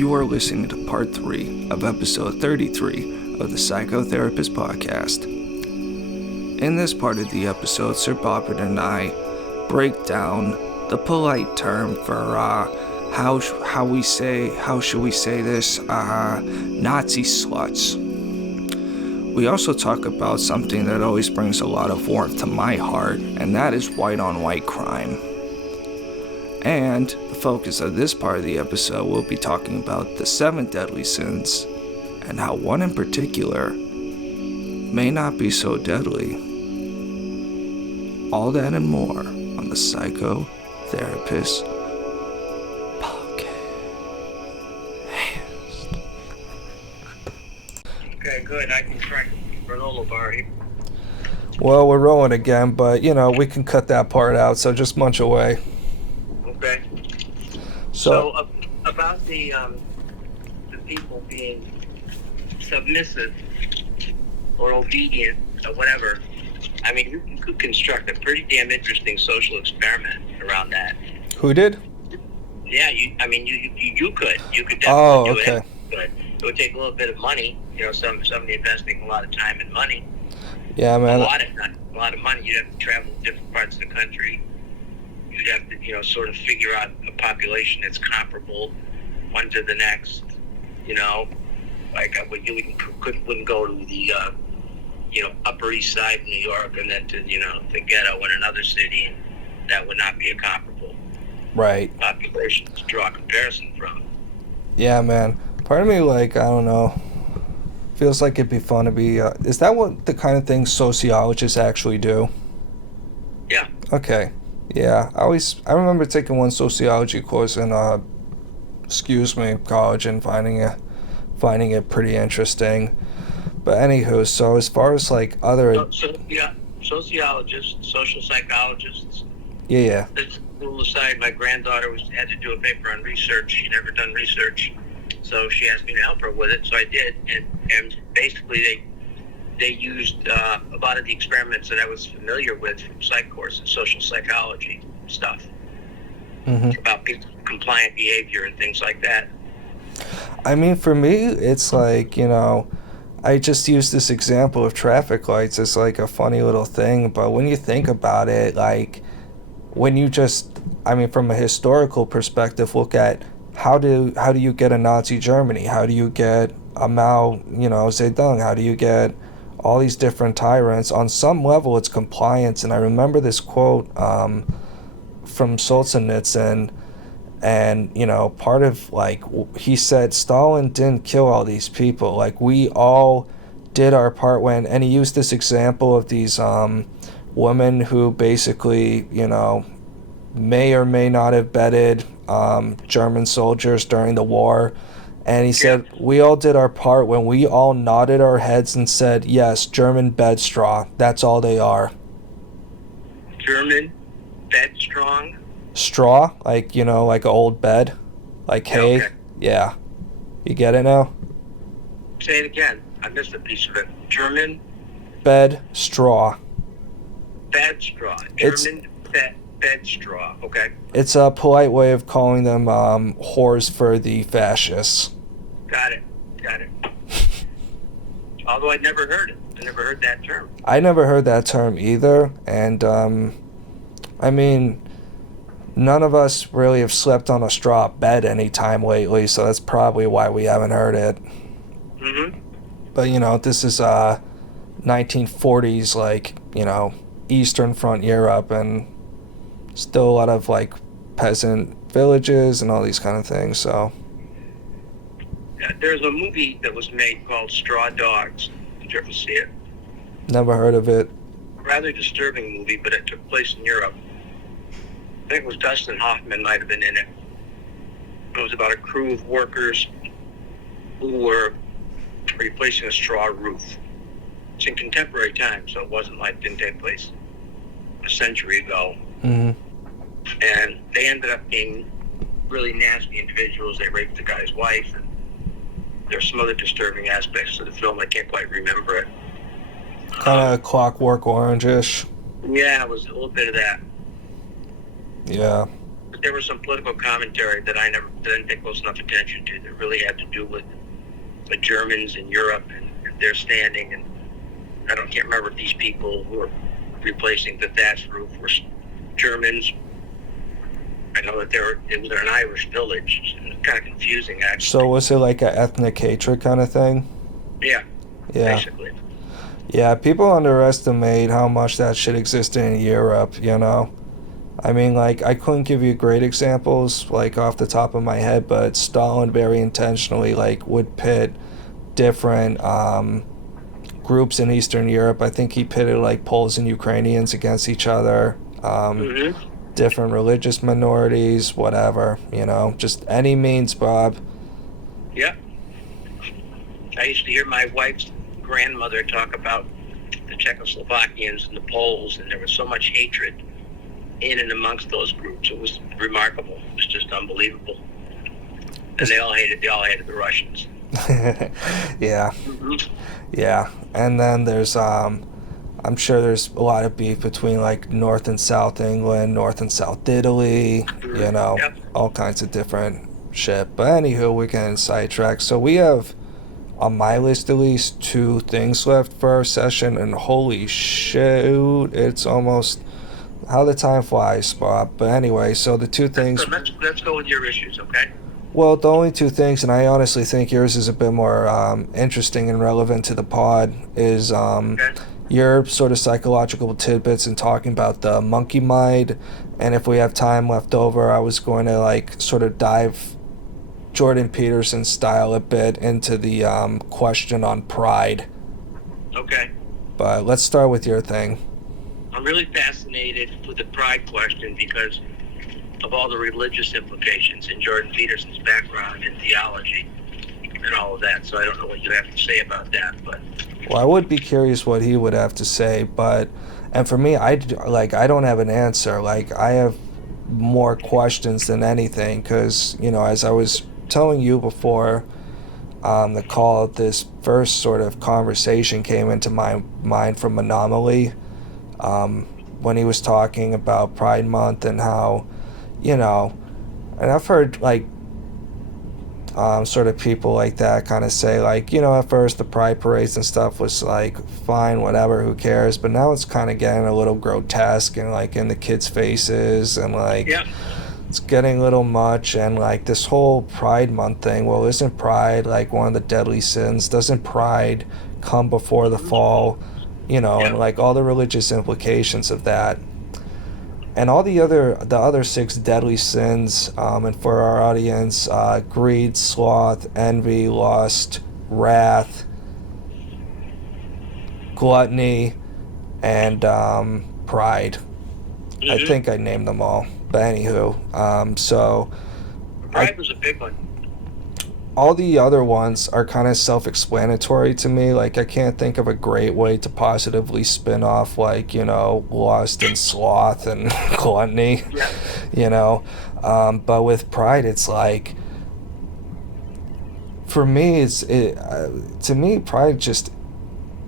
You are listening to part 3 of episode 33 of the Psychotherapist Podcast. In this part of the episode, Sir Bobbert and I break down the polite term for how should we say this, Nazi sluts. We also talk about something that always brings a lot of warmth to my heart, and that is white on white crime. And the focus of this part of the episode will be talking about the 7 deadly sins and how one in particular may not be so deadly. All that and more on the Psychotherapist Podcast. Okay, good. I can track granola bar here. Well, we're rolling again, but we can cut that part out, so just munch away. Okay. So about the people being submissive or obedient or whatever, I mean, you could construct a pretty damn interesting social experiment around that. Who did? Yeah, you could definitely do it. Okay. But it would take a little bit of money, somebody investing a lot of time and money. Yeah, man. A lot of money. You'd have to travel to different parts of the country. You'd have to, sort of figure out a population that's comparable one to the next. Like you wouldn't go to the Upper East Side of New York and then to the ghetto in another city, and that would not be a comparable population to draw a comparison from. Yeah, man. Part of me, I don't know, feels like it'd be fun to be. Is that what the kind of thing sociologists actually do? Yeah. Okay. Yeah, I remember taking one sociology course in college and finding it pretty interesting. But anywho, so as far as other sociologists, social psychologists. Yeah. This little aside, my granddaughter had to do a paper on research. She'd never done research, so she asked me to help her with it. So I did, and basically they used a lot of the experiments that I was familiar with from psych courses, social psychology stuff, about compliant behavior and things like that. I mean, for me, it's I just use this example of traffic lights as a funny little thing, but when you think about it, when you from a historical perspective, look at how do you get a Nazi Germany? How do you get a Mao, Zedong? How do you get all these different tyrants? On some level, it's compliance. And I remember this quote from Solzhenitsyn, and part of he said Stalin didn't kill all these people. We all did our part and he used this example of these women who basically may or may not have bedded German soldiers during the war. And he said, we all did our part when we all nodded our heads and said, yes, German bed straw. That's all they are. German bed strong? Straw? Like an old bed? Like hay? Okay. Yeah. You get it now? Say it again. I missed a piece of it. German? Bed straw. Bed straw. German bed straw. Okay. It's a polite way of calling them whores for the fascists. Got it. Although I'd never heard it. I never heard that term. I never heard that term either. And, none of us really have slept on a straw bed any time lately, so that's probably why we haven't heard it. But, this is 1940s, Eastern Front Europe, and still a lot of peasant villages and all these kind of things. So there's a movie that was made called Straw Dogs. Did you ever see it? Never heard of it. A rather disturbing movie, but it took place in Europe. I think it was Dustin Hoffman might have been in it. It was about a crew of workers who were replacing a straw roof. It's in contemporary times, so it wasn't didn't take place a century ago. And they ended up being really nasty individuals. They raped the guy's wife, and there's some other disturbing aspects of the film. I can't quite remember it. Kind of Clockwork Orange-ish. Yeah, it was a little bit of that. Yeah. But there was some political commentary that I didn't pay close enough attention to that really had to do with the Germans in Europe and their standing. And can't remember if these people who were replacing the thatched roof were Germans. I know that it was an Irish village. It was kind of confusing, actually. So was it like an ethnic hatred kind of thing? Yeah. Basically. Yeah, people underestimate how much that shit existed in Europe, you know? I mean, like, I couldn't give you great examples, like, off the top of my head, but Stalin very intentionally, like, would pit different groups in Eastern Europe. I think he pitted, like, Poles and Ukrainians against each other, different religious minorities, whatever, you know? Just any means, Bob. Yeah. I used to hear my wife's grandmother talk about the Czechoslovakians and the Poles, and there was so much hatred in and amongst those groups. It was remarkable. It was just unbelievable. And they all hated the Russians. Yeah. Yeah. And then there's I'm sure there's a lot of beef between like North and South England, North and South Italy, you know, all kinds of different shit. But anywho, we're getting sidetracked. So we have on my list at least 2 things left for our session, and holy shoot, it's almost how the time flies, Bob. But anyway, so the 2 things. So let's go with your issues, okay? Well, the only 2 things, and I honestly think yours is a bit more interesting and relevant to the pod, is your sort of psychological tidbits and talking about the monkey mind. And if we have time left over, I was going to like sort of dive Jordan Peterson style a bit into the question on pride. Okay. But let's start with your thing. I'm really fascinated with the pride question because of all the religious implications in Jordan Peterson's background in theology and all of that. So I don't know what you have to say about that, but. Well, I would be curious what he would have to say, and for me, I don't have an answer. Like, I have more questions than anything, because, you know, as I was telling you before the call, this first sort of conversation came into my mind from Anomaly when he was talking about Pride Month and how, you know, and I've heard like sort of people like that kind of say like, you know, at first the pride parades and stuff was like fine, whatever, who cares, but now it's kind of getting a little grotesque and like in the kids' faces and like it's getting a little much. And like this whole Pride Month thing, well, isn't pride like one of the deadly sins? Doesn't pride come before the fall? You know, and like all the religious implications of that. And all the other 6 deadly sins, and for our audience, greed, sloth, envy, lust, wrath, gluttony, and pride. I think I named them all. But anywho, so... Pride was a big one. All the other ones are kind of self-explanatory to me. Like, I can't think of a great way to positively spin off, like, you know, lust and sloth and gluttony, you know. But with pride, it's like, for me, to me, pride just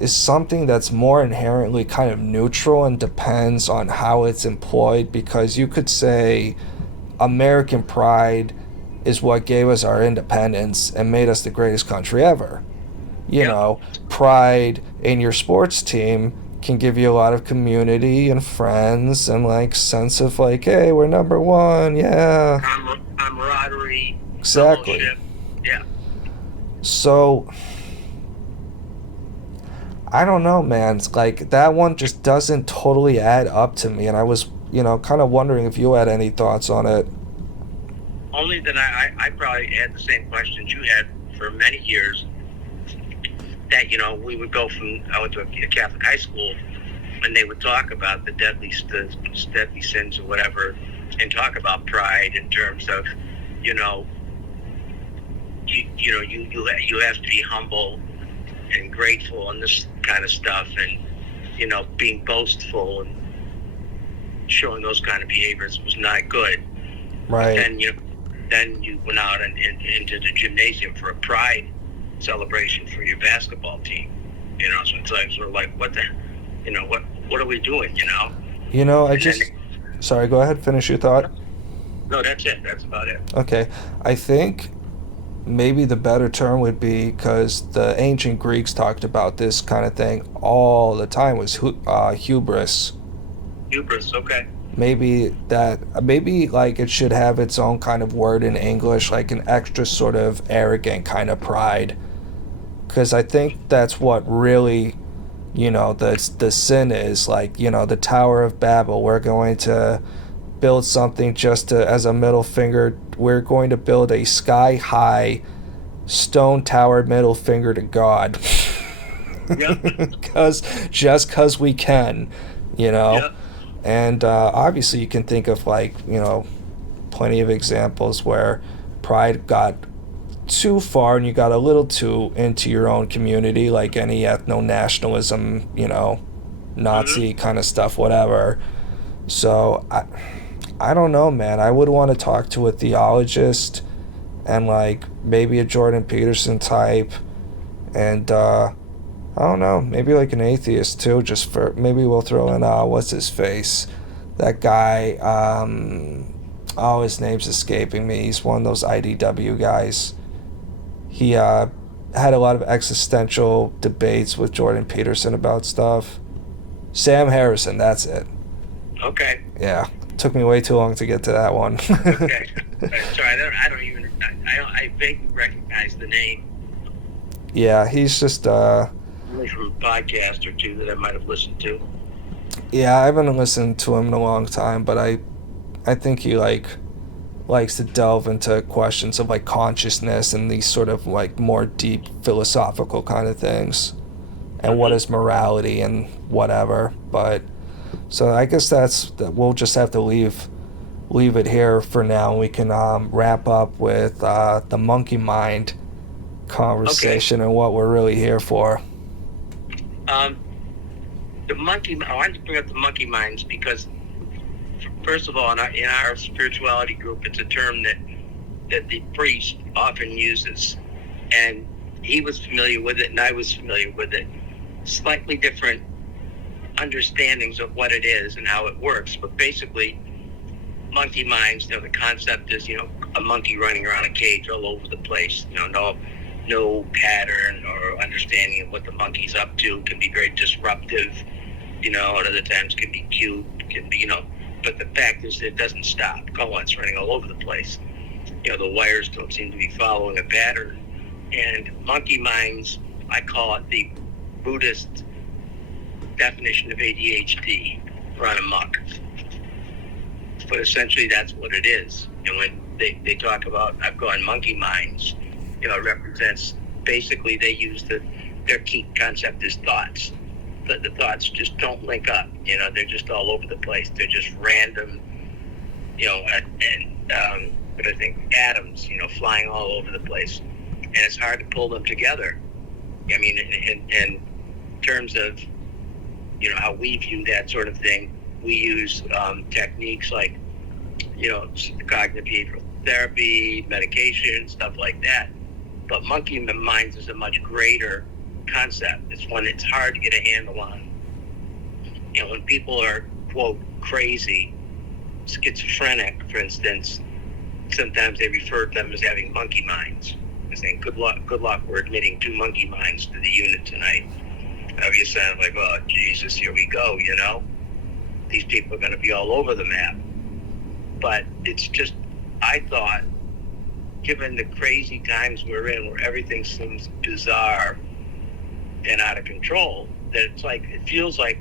is something that's more inherently kind of neutral and depends on how it's employed, because you could say American pride is what gave us our independence and made us the greatest country ever. You know, pride in your sports team can give you a lot of community and friends and like sense of like, hey, we're number 1, camaraderie. Exactly. Fellowship. Yeah. So I don't know, man. It's like that one just doesn't totally add up to me, and I was, you know, kind of wondering if you had any thoughts on it. Only that I probably had the same questions you had for many years. That, you know, we would go I went to a Catholic high school, and they would talk about the deadly sins or whatever, and talk about pride in terms of, you know, you have to be humble and grateful and this kind of stuff, and, you know, being boastful and showing those kind of behaviors was not good. Right. And then you went out and into the gymnasium for a pride celebration for your basketball team. You know, so it's like sort of like, what are we doing? You know. You know, sorry. Go ahead. Finish your thought. No, that's it. That's about it. Okay. I think maybe the better term would be, because the ancient Greeks talked about this kind of thing all the time, was hubris. Hubris. Okay. Maybe like it should have its own kind of word in English, like an extra sort of arrogant kind of pride, because I think that's what really, the sin is, like, the Tower of Babel. We're going to build something just as a middle finger. We're going to build a sky high stone tower middle finger to God. Yep. Because we can, Yep. and obviously you can think of, like, plenty of examples where pride got too far and you got a little too into your own community, like any ethno-nationalism, Nazi kind of stuff, whatever. So I don't know, man. I would want to talk to a theologist, and like maybe a Jordan Peterson type, and I don't know, maybe like an atheist too, just for, maybe we'll throw in what's his face, that guy, oh, his name's escaping me. He's one of those IDW guys. He had a lot of existential debates with Jordan Peterson about stuff. Sam Harrison, that's it. Okay. Yeah, took me way too long to get to that one. Okay. Sorry, I vaguely recognize the name. Yeah, he's just Only from a podcast or two that I might have listened to. yeah, I haven't listened to him in a long time, but I think he likes to delve into questions of like consciousness and these sort of like more deep philosophical kind of things, and what is morality and whatever. But so I guess we'll just have to leave it here for now. We can wrap up with the monkey mind conversation, and what we're really here for. The monkey. I wanted to bring up the monkey minds because, first of all, in our spirituality group, it's a term that the priest often uses, and he was familiar with it, and I was familiar with it. Slightly different understandings of what it is and how it works, but basically, monkey minds. The concept is, a monkey running around a cage all over the place. No pattern or understanding of what the monkey's up to. Can be very disruptive. And other times can be cute. Can be, But the fact is that it doesn't stop going. It's running all over the place. The wires don't seem to be following a pattern. And monkey minds, I call it the Buddhist definition of ADHD, run amok. But essentially that's what it is. And when they talk about, I've gone monkey minds, it represents, basically they use their key concept is thoughts. The thoughts just don't link up. They're just all over the place. They're just random, but I think atoms, flying all over the place. And it's hard to pull them together. I mean, in terms of, how we view that sort of thing, we use techniques like, cognitive behavioral therapy, medication, stuff like that. But monkey minds is a much greater concept. It's one that's hard to get a handle on. When people are, quote, crazy, schizophrenic, for instance, sometimes they refer to them as having monkey minds. They're saying, good luck, we're admitting 2 monkey minds to the unit tonight. Obviously, I'm like, oh, Jesus, here we go, These people are going to be all over the map. But it's just, I thought, given the crazy times we're in, where everything seems bizarre and out of control, that it feels like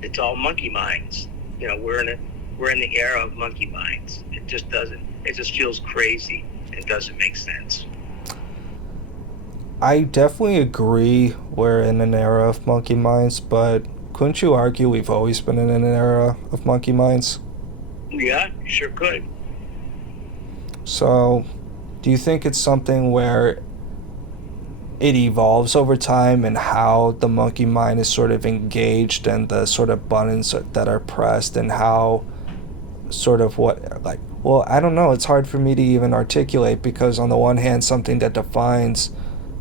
it's all monkey minds. We're in the era of monkey minds. It just feels crazy. It doesn't make sense. I definitely agree we're in an era of monkey minds, but couldn't you argue we've always been in an era of monkey minds? Yeah, you sure could. So, do you think it's something where it evolves over time, and how the monkey mind is sort of engaged, and the sort of buttons that are pressed, and how sort of I don't know, it's hard for me to even articulate, because on the one hand, something that defines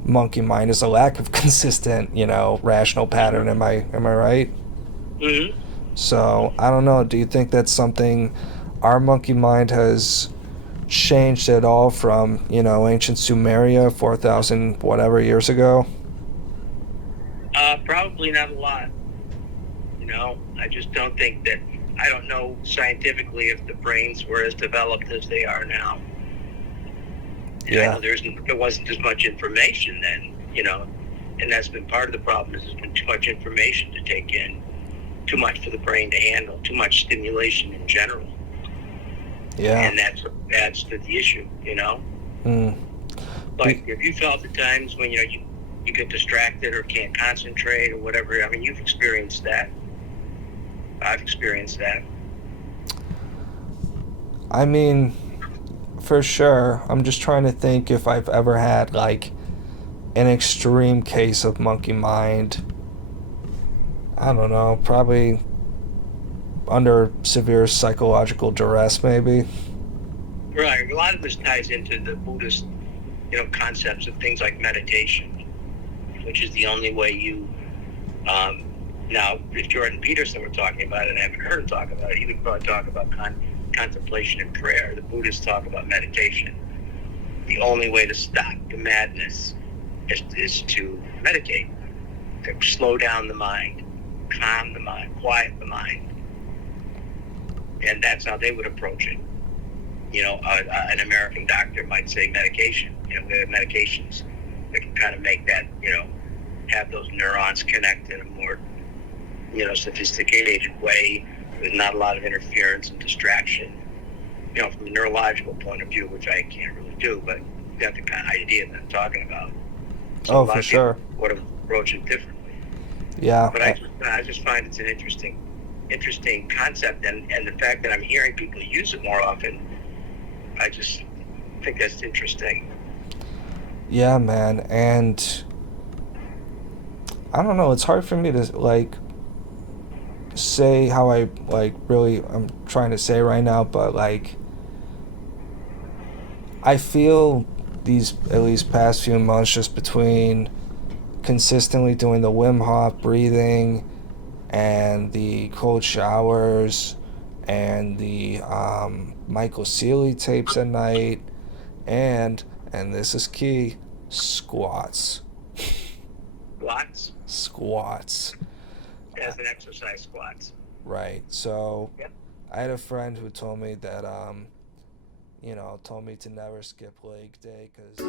monkey mind is a lack of consistent, rational pattern. Am I right? Mm-hmm. So I don't know. Do you think that's something our monkey mind has changed at all from, ancient Sumeria 4,000 whatever years ago? Probably not a lot. I just don't think that. I don't know scientifically if the brains were as developed as they are now. Yeah. I know there wasn't as much information then, and that's been part of the problem. Is there's been too much information to take in, too much for the brain to handle, too much stimulation in general. Yeah. And that's what adds to the issue, Like, have you felt at times when, you get distracted or can't concentrate or whatever? I mean, you've experienced that. I've experienced that. I mean, for sure. I'm just trying to think if I've ever had, like, an extreme case of monkey mind. I don't know, probably under severe psychological duress, maybe. Right. A lot of this ties into the Buddhist, concepts of things like meditation, which is the only way you, now, if Jordan Peterson were talking about it, I haven't heard him talk about it, he would probably talk about contemplation and prayer. The Buddhists talk about meditation. The only way to stop the madness is to meditate, to slow down the mind, calm the mind, quiet the mind. And that's how they would approach it. An American doctor might say medication. We have medications that can kind of make that, have those neurons connect in a more, sophisticated way with not a lot of interference and distraction, from a neurological point of view, which I can't really do, but you got the kind of idea that I'm talking about. So for sure. Would have approached it differently. Yeah. But I just find it's an interesting concept, and the fact that I'm hearing people use it more often, I just think that's interesting. Yeah, man, and I don't know, it's hard for me to, like, say how I, like, really I'm trying to say right now, but, like, I feel these, at least past few months, just between consistently doing the Wim Hof breathing and the cold showers and the Michael Sealy tapes at night, and this is key, squats. Squats. As an exercise, squats. Right. So Yep. I had a friend who told me that told me to never skip leg day because